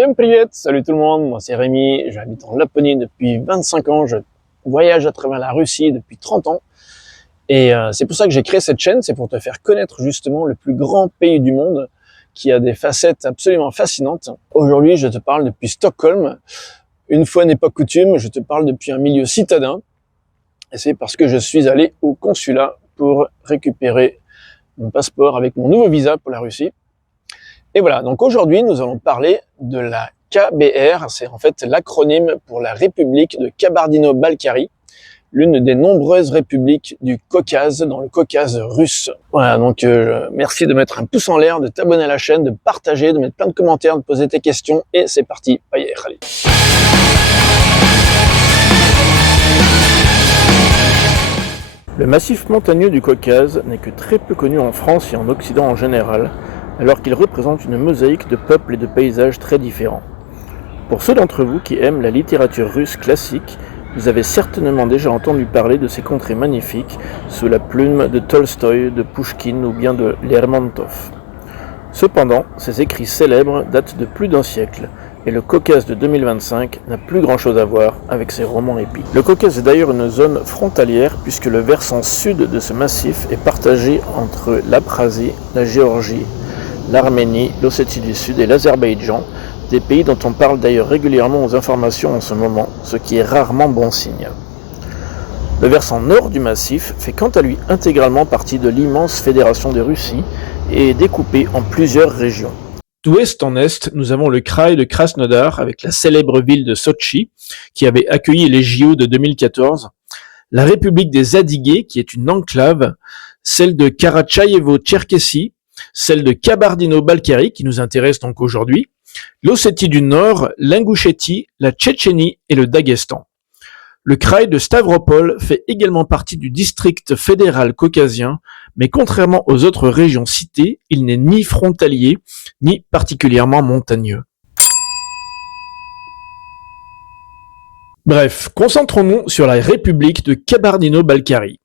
Всем привет, salut tout le monde, moi c'est Rémi, j'habite en Laponie depuis 25 ans, je voyage à travers la Russie depuis 30 ans et c'est pour ça que j'ai créé cette chaîne, c'est pour te faire connaître justement le plus grand pays du monde qui a des facettes absolument fascinantes. Aujourd'hui je te parle depuis Stockholm, une fois n'est pas coutume, je te parle depuis un milieu citadin et c'est parce que je suis allé au consulat pour récupérer mon passeport avec mon nouveau visa pour la Russie. Et voilà, donc aujourd'hui, nous allons parler de la KBR, c'est en fait l'acronyme pour la République de Kabardino-Balkarie, l'une des nombreuses républiques du Caucase, dans le Caucase russe. Voilà, donc merci de mettre un pouce en l'air, de t'abonner à la chaîne, de partager, de mettre plein de commentaires, de poser tes questions, et c'est parti, allez. Le massif montagneux du Caucase n'est que très peu connu en France et en Occident en général, alors qu'il représente une mosaïque de peuples et de paysages très différents. Pour ceux d'entre vous qui aiment la littérature russe classique, vous avez certainement déjà entendu parler de ces contrées magnifiques sous la plume de Tolstoï, de Pouchkine ou bien de Lermontov. Cependant, ces écrits célèbres datent de plus d'un siècle, et le Caucase de 2025 n'a plus grand-chose à voir avec ses romans épiques. Le Caucase est d'ailleurs une zone frontalière puisque le versant sud de ce massif est partagé entre l'Abkhazie, la Géorgie, l'Arménie, l'Ossétie du Sud et l'Azerbaïdjan, des pays dont on parle d'ailleurs régulièrement aux informations en ce moment, ce qui est rarement bon signe. Le versant nord du massif fait quant à lui intégralement partie de l'immense fédération de Russie et est découpé en plusieurs régions. D'ouest en est, nous avons le kraï de Krasnodar avec la célèbre ville de Sotchi qui avait accueilli les JO de 2014, la République des Adigés qui est une enclave, celle de Karatchaïévo-Tcherkessie, celle de Kabardino-Balkarie qui nous intéresse donc aujourd'hui, l'Ossétie du Nord, l'Ingouchétie, la Tchétchénie et le Daghestan. Le kraï de Stavropol fait également partie du district fédéral caucasien, mais contrairement aux autres régions citées, il n'est ni frontalier, ni particulièrement montagneux. Bref, concentrons-nous sur la République de Kabardino-Balkarie.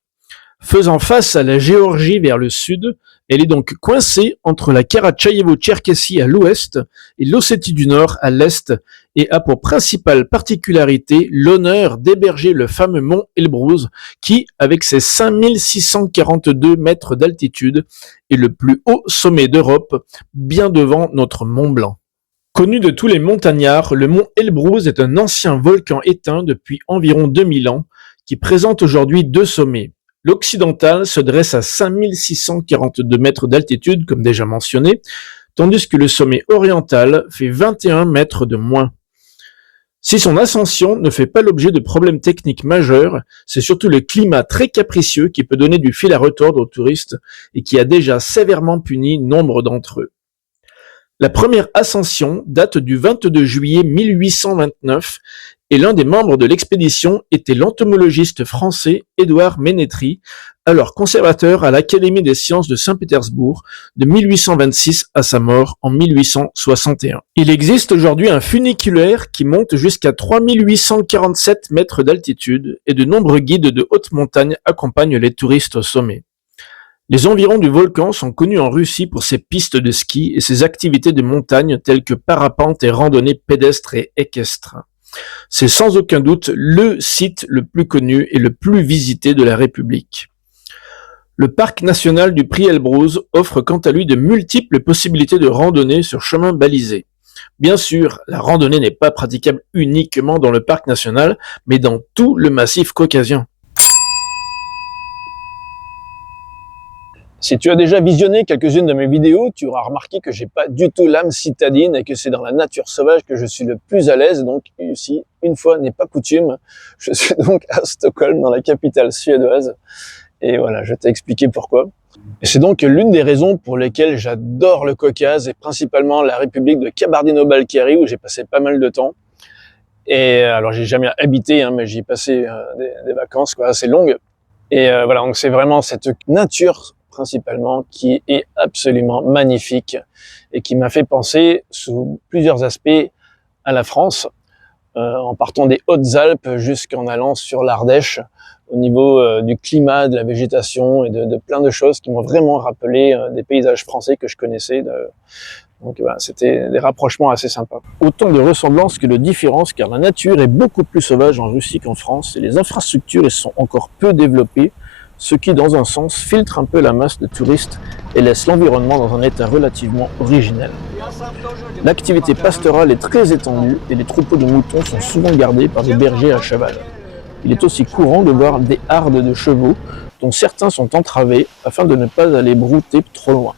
Faisant face à la Géorgie vers le sud, elle est donc coincée entre la Karatchaïévo-Tcherkessie à l'ouest et l'Ossétie du Nord à l'est et a pour principale particularité l'honneur d'héberger le fameux mont Elbrouz qui, avec ses 5642 mètres d'altitude, est le plus haut sommet d'Europe, bien devant notre Mont Blanc. Connu de tous les montagnards, le mont Elbrouz est un ancien volcan éteint depuis environ 2000 ans qui présente aujourd'hui deux sommets. L'occidental se dresse à 5642 mètres d'altitude, comme déjà mentionné, tandis que le sommet oriental fait 21 mètres de moins. Si son ascension ne fait pas l'objet de problèmes techniques majeurs, c'est surtout le climat très capricieux qui peut donner du fil à retordre aux touristes et qui a déjà sévèrement puni nombre d'entre eux. La première ascension date du 22 juillet 1829 et l'un des membres de l'expédition était l'entomologiste français Édouard Ménétrie, alors conservateur à l'Académie des sciences de Saint-Pétersbourg de 1826 à sa mort en 1861. Il existe aujourd'hui un funiculaire qui monte jusqu'à 3847 mètres d'altitude et de nombreux guides de haute montagne accompagnent les touristes au sommet. Les environs du volcan sont connus en Russie pour ses pistes de ski et ses activités de montagne telles que parapente et randonnée pédestre et équestre. C'est sans aucun doute le site le plus connu et le plus visité de la République. Le parc national du Prix Elbrouz offre quant à lui de multiples possibilités de randonnée sur chemin balisé. Bien sûr, la randonnée n'est pas praticable uniquement dans le parc national, mais dans tout le massif caucasien. Si tu as déjà visionné quelques-unes de mes vidéos, tu auras remarqué que j'ai pas du tout l'âme citadine et que c'est dans la nature sauvage que je suis le plus à l'aise. Donc ici, une fois n'est pas coutume, je suis donc à Stockholm, dans la capitale suédoise. Et voilà, je t'ai expliqué pourquoi. Et c'est donc l'une des raisons pour lesquelles j'adore le Caucase et principalement la République de Kabardino-Balkarie où j'ai passé pas mal de temps. Et alors j'ai jamais habité, mais j'y ai passé des vacances assez longues. Et voilà, donc c'est vraiment cette nature principalement, qui est absolument magnifique et qui m'a fait penser sous plusieurs aspects à la France, en partant des Hautes-Alpes jusqu'en allant sur l'Ardèche, au niveau du climat, de la végétation et de plein de choses qui m'ont vraiment rappelé des paysages français que je connaissais Donc voilà, c'était des rapprochements assez sympas. Autant de ressemblances que de différences, car la nature est beaucoup plus sauvage en Russie qu'en France et les infrastructures sont encore peu développées, ce qui, dans un sens, filtre un peu la masse de touristes et laisse l'environnement dans un état relativement originel. L'activité pastorale est très étendue et les troupeaux de moutons sont souvent gardés par des bergers à cheval. Il est aussi courant de voir des hardes de chevaux, dont certains sont entravés afin de ne pas aller brouter trop loin.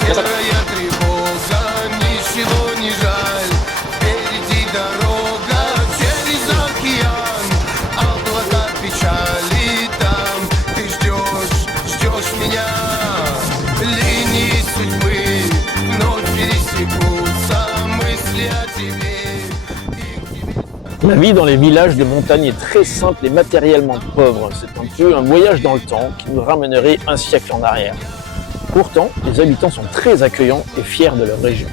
Серая тревога, ничего не жаль. Впереди дорога через океан, облака печали там. Ты ждешь меня. Линии судьбы вновь пересекутся, мысли о тебе. La vie dans les villages de montagne est très simple et matériellement pauvre. C'est un peu un voyage dans le temps qui nous ramènerait un siècle en arrière. Pourtant, les habitants sont très accueillants et fiers de leur région.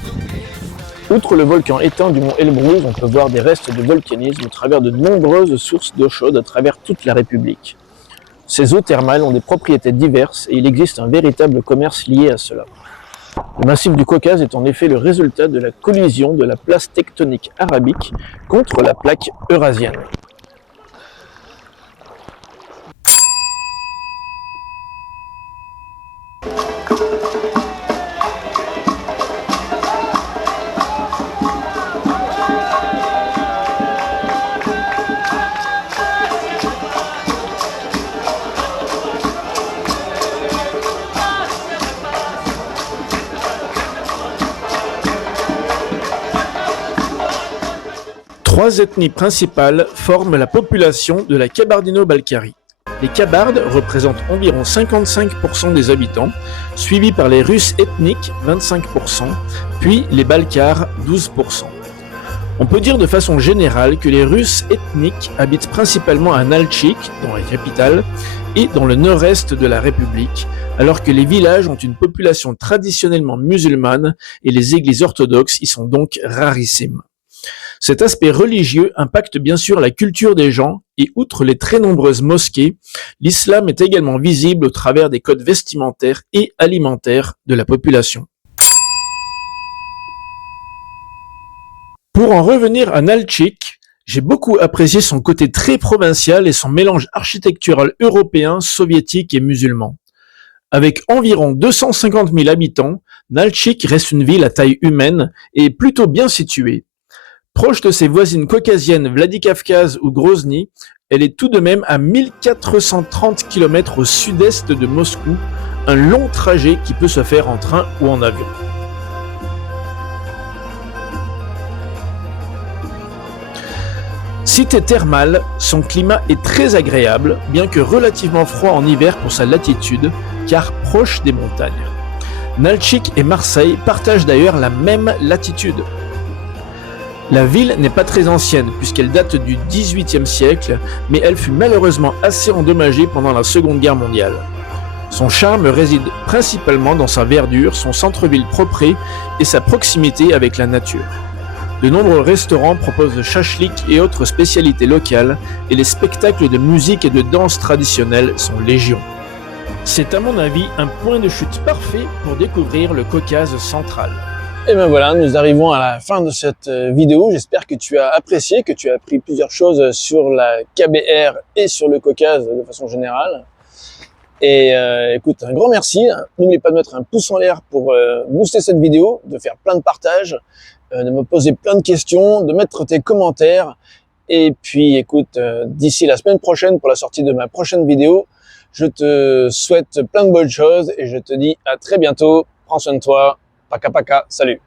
Outre le volcan éteint du mont Elbrouz, on peut voir des restes de volcanisme au travers de nombreuses sources d'eau chaude à travers toute la République. Ces eaux thermales ont des propriétés diverses et il existe un véritable commerce lié à cela. Le massif du Caucase est en effet le résultat de la collision de la place tectonique arabique contre la plaque eurasienne. Trois ethnies principales forment la population de la Kabardino-Balkarie. Les Kabardes représentent environ 55% des habitants, suivis par les Russes ethniques 25%, puis les Balkars 12%. On peut dire de façon générale que les Russes ethniques habitent principalement à Nalchik, dans la capitale, et dans le nord-est de la République, alors que les villages ont une population traditionnellement musulmane et les églises orthodoxes y sont donc rarissimes. Cet aspect religieux impacte bien sûr la culture des gens et outre les très nombreuses mosquées, l'islam est également visible au travers des codes vestimentaires et alimentaires de la population. Pour en revenir à Nalchik, j'ai beaucoup apprécié son côté très provincial et son mélange architectural européen, soviétique et musulman. Avec environ 250 000 habitants, Nalchik reste une ville à taille humaine et plutôt bien située. Proche de ses voisines caucasiennes Vladikavkaz ou Grozny, elle est tout de même à 1430 km au sud-est de Moscou, un long trajet qui peut se faire en train ou en avion. Cité thermale, son climat est très agréable, bien que relativement froid en hiver pour sa latitude, car proche des montagnes. Nalchik et Marseille partagent d'ailleurs la même latitude. La ville n'est pas très ancienne puisqu'elle date du XVIIIe siècle, mais elle fut malheureusement assez endommagée pendant la Seconde Guerre mondiale. Son charme réside principalement dans sa verdure, son centre-ville propre et sa proximité avec la nature. De nombreux restaurants proposent le shashlik et autres spécialités locales, et les spectacles de musique et de danse traditionnelles sont légion. C'est à mon avis un point de chute parfait pour découvrir le Caucase central. Et ben voilà, nous arrivons à la fin de cette vidéo. J'espère que tu as apprécié, que tu as appris plusieurs choses sur la KBR et sur le Caucase de façon générale. Et écoute, un grand merci. N'oublie pas de mettre un pouce en l'air pour booster cette vidéo, de faire plein de partages, de me poser plein de questions, de mettre tes commentaires. Et puis écoute, d'ici la semaine prochaine pour la sortie de ma prochaine vidéo, je te souhaite plein de bonnes choses et je te dis à très bientôt. Prends soin de toi. Paka paka, salut.